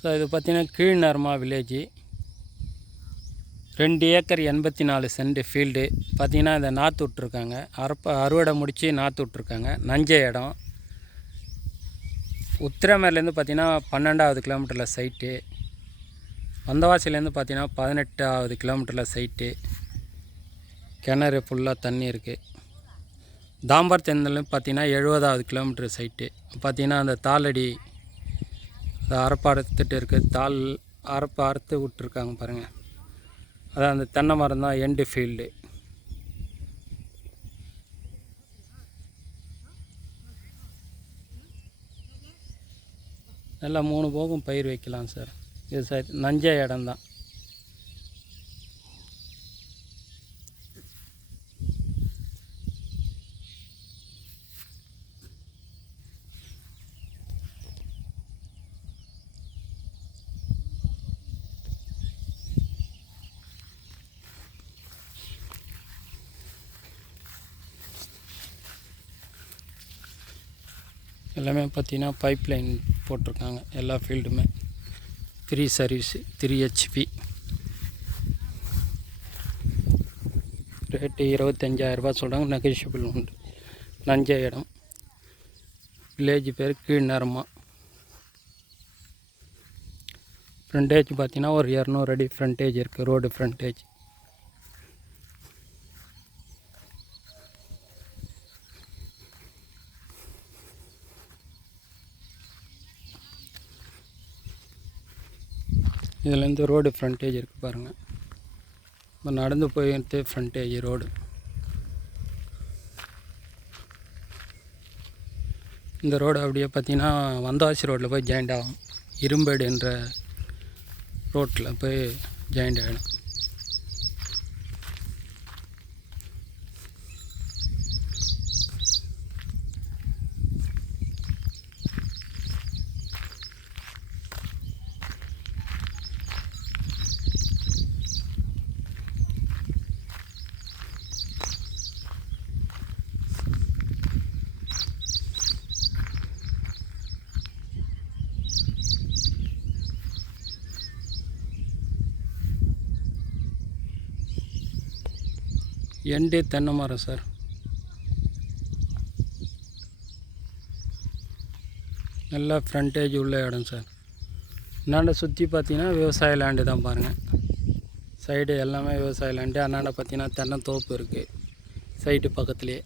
So இது பார்த்திங்கன்னா கீழ்நர்மா village, 2 acre 84 send field. பார்த்திங்கன்னா இதை நாற்று விட்ருக்காங்க, அறுவடை முடித்து நாற்று விட்ருக்காங்க. நஞ்ச இடம். உத்திரமேர்லேருந்து பார்த்திங்கன்னா 12வது கிலோமீட்டரில் சைட்டு. வந்தவாசிலேருந்து பார்த்திங்கன்னா 18வது கிலோமீட்டரில் சைட்டு. கிணறு ஃபுல்லாக தண்ணி இருக்குது. தாம்பரத்துலேருந்து பார்த்திங்கன்னா 70வது கிலோமீட்டர் சைட்டு. பார்த்திங்கன்னா அந்த தாளடி அறுப்பு அறுத்துட்டு இருக்குது. அறுப்பு அறுத்து விட்ருக்காங்க பாருங்கள். அதான் அந்த தென்னை மரம் தான் எண்டு ஃபீல்டு. நல்லா 3 போகம் பயிர் வைக்கலாம் சார். இது நஞ்ச இடம் தான். எல்லாமே பார்த்திங்கன்னா பைப் லைன் போட்டிருக்காங்க எல்லா ஃபீல்டுமே. 3 சர்வீஸு, 3 HP. ரேட்டு 25,000 சொல்கிறாங்க, நெகோஷியபிள் உண்டு. நஞ்ச இடம். வில்லேஜ் பேர் கீழ்நர்மா. ஃப்ரண்டேஜ் பார்த்திங்கன்னா ஒரு 200 அடி ஃப்ரண்டேஜ் இருக்குது, ரோடு ஃப்ரண்டேஜ். இதுலேருந்து ரோடு ஃப்ரண்டேஜ் இருக்குது பாருங்கள். இப்போ நடந்து போயிட்டு ஃப்ரண்டேஜ் ரோடு. இந்த ரோடு அப்படியே பார்த்திங்கன்னா வந்தவாசி ரோட்டில் போய் ஜாயிண்ட் ஆகும். இரும்பேடு என்ற ரோட்டில் போய் ஜாயிண்ட் ஆகிடும். எண்டு தென்னை மரம் சார். நல்லா ஃப்ரண்டேஜ் உள்ள இடம் சார். அண்ணாண்ட சுற்றி பார்த்தீங்கன்னா விவசாய லேண்டு தான் பாருங்கள். சைடு எல்லாமே விவசாய லேண்டு. அண்ணாண்ட பார்த்தீங்கன்னா தென்னை தோப்பு இருக்குது சைட்டு பக்கத்துலேயே.